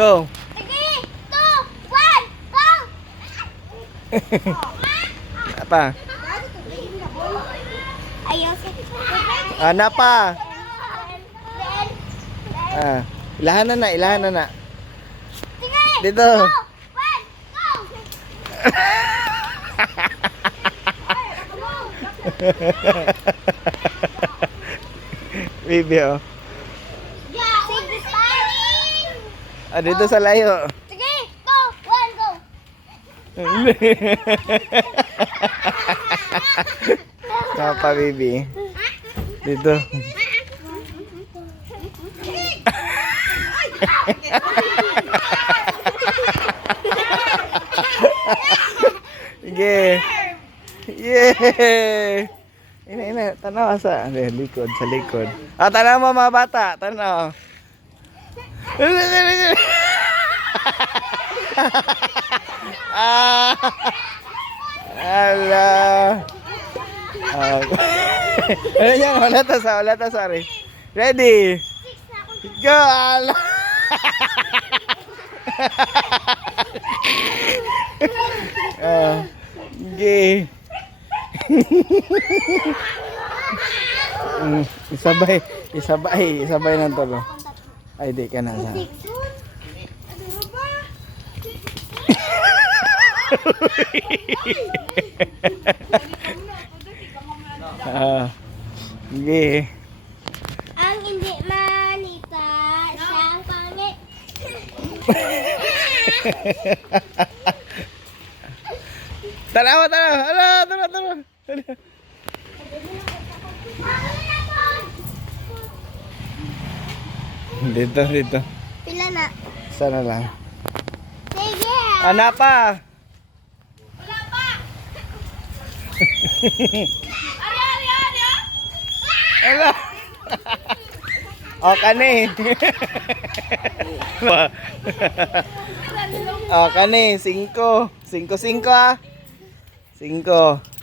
Go. 3, 2, 1, go! Apa? Ayaw sa... Ana pa. Ilahan na na, ilahan na na. Sige! Dito. 2, 1, go! Bibi oh. Sige, sparring! Dito sa layo. Sige, 2, 1, go! Apa Bibi? Dito. Sige. Yeah. Ini, tanaw sa likod, sa likod. Tanaw mo mga bata, tanaw. Ala. Ano yan? Wala ta, sorry. Ready? Go! Ala. Okay. Isabay ng tolo. Ay, di ka na. Okay. Ang hindi manita, siyang pangit. Tanawa. Ala, tara. Dito. Pila na? Sana lang. Sige! Ana pa. Wala pa! Ala. Kani. Kani, 5. 5 ah. 5.